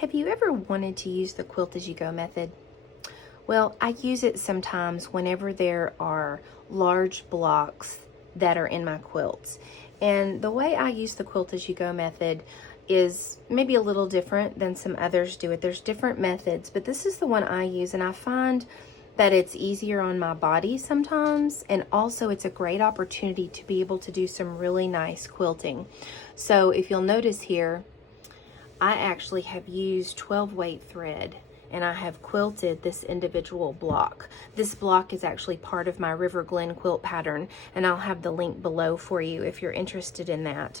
Have you ever wanted to use the quilt as you go method? Well, I use it sometimes whenever there are large blocks that are in my quilts. And the way I use the quilt as you go method is maybe a little different than some others do it. There's different methods, but this is the one I use, and I find that it's easier on my body sometimes, and also it's a great opportunity to be able to do some really nice quilting. So if you'll notice here, I actually have used 12 weight thread and I have quilted this individual block. This block is actually part of my Riverglen Quilt Pattern, and I'll have the link below for you if you're interested in that.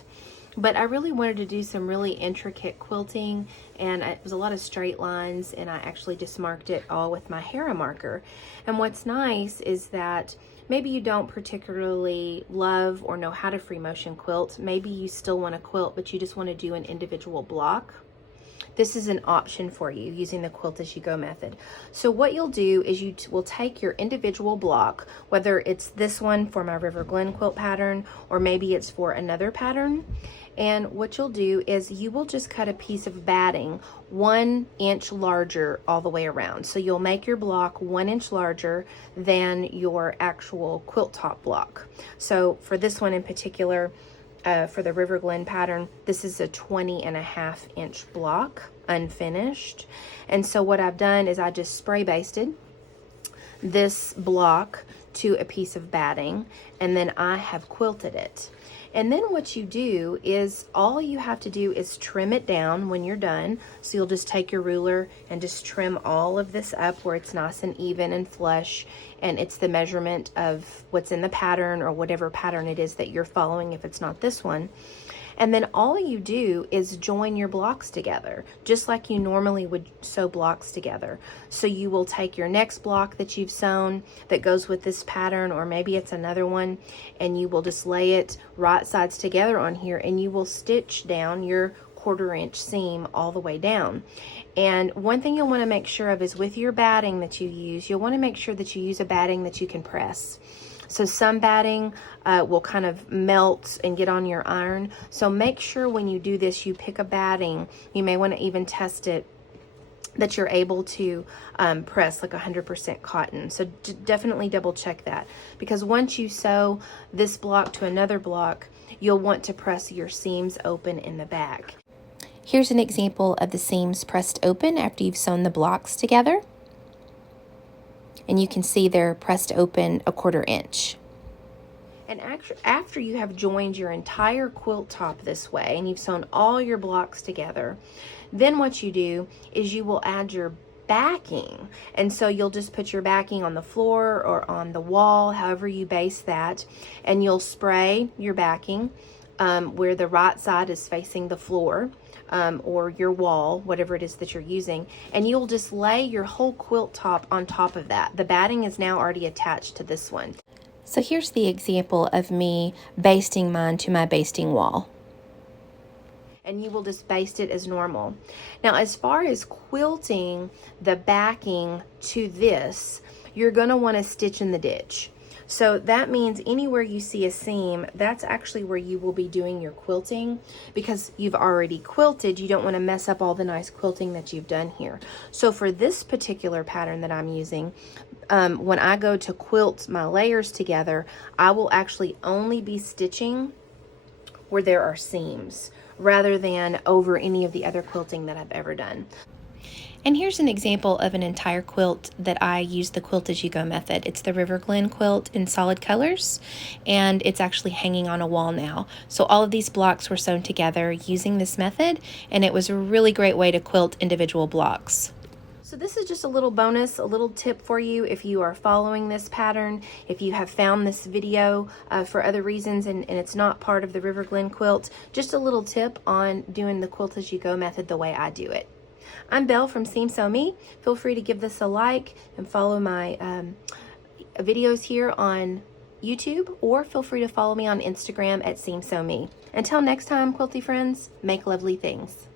But I really wanted to do some really intricate quilting, and it was a lot of straight lines, and I actually just marked it all with my Hera marker. And what's nice is that maybe you don't particularly love or know how to free motion quilt. Maybe you still want to quilt, but you just want to do an individual block. This is an option for you using the quilt as you go method. So what you'll do is you will take your individual block, whether it's this one for my Riverglen quilt pattern or maybe it's for another pattern, and what you'll do is you will just cut a piece of batting 1 inch larger all the way around. So you'll make your block 1 inch larger than your actual quilt top block. So for this one in particular, for the Riverglen pattern, this is a 20.5 inch block, unfinished. And so what I've done is I just spray basted this block to a piece of batting, and then I have quilted it. And then what you do is all you have to do is trim it down when you're done. So you'll just take your ruler and just trim all of this up where it's nice and even and flush, and it's the measurement of what's in the pattern or whatever pattern it is that you're following if it's not this one. And then all you do is join your blocks together, just like you normally would sew blocks together. So you will take your next block that you've sewn that goes with this pattern, or maybe it's another one, and you will just lay it right sides together on here, and you will stitch down your 1/4 inch seam all the way down. And one thing you'll want to make sure of is with your batting that you use, you'll want to make sure that you use a batting that you can press. So some batting will kind of melt and get on your iron. So make sure when you do this, you pick a batting. You may want to even test it that you're able to press like 100% cotton. So definitely double check that, because once you sew this block to another block, you'll want to press your seams open in the back. Here's an example of the seams pressed open after you've sewn the blocks together. And you can see they're pressed open 1/4 inch. And after you have joined your entire quilt top this way and you've sewn all your blocks together, then what you do is you will add your backing. And so you'll just put your backing on the floor or on the wall, however you base that, and you'll spray your backing where the right side is facing the floor. Or your wall, whatever it is that you're using, and you'll just lay your whole quilt top on top of that. The batting is now already attached to this one. So here's the example of me basting mine to my basting wall. And you will just baste it as normal. Now, as far as quilting the backing to this, you're going to want to stitch in the ditch. So that means anywhere you see a seam, that's actually where you will be doing your quilting, because you've already quilted. You don't want to mess up all the nice quilting that you've done here. So for this particular pattern that I'm using, when I go to quilt my layers together, I will actually only be stitching where there are seams rather than over any of the other quilting that I've ever done. And here's an example of an entire quilt that I use the quilt as you go method. It's the Riverglen quilt in solid colors, and it's actually hanging on a wall now. So all of these blocks were sewn together using this method, and it was a really great way to quilt individual blocks. So this is just a little bonus, a little tip for you if you are following this pattern. If you have found this video for other reasons and it's not part of the Riverglen quilt, just a little tip on doing the quilt as you go method the way I do it. I'm Belle from Seam Sew Me. Feel free to give this a like and follow my videos here on YouTube, or feel free to follow me on Instagram at Seam Sew Me. Until next time, quilty friends, make lovely things.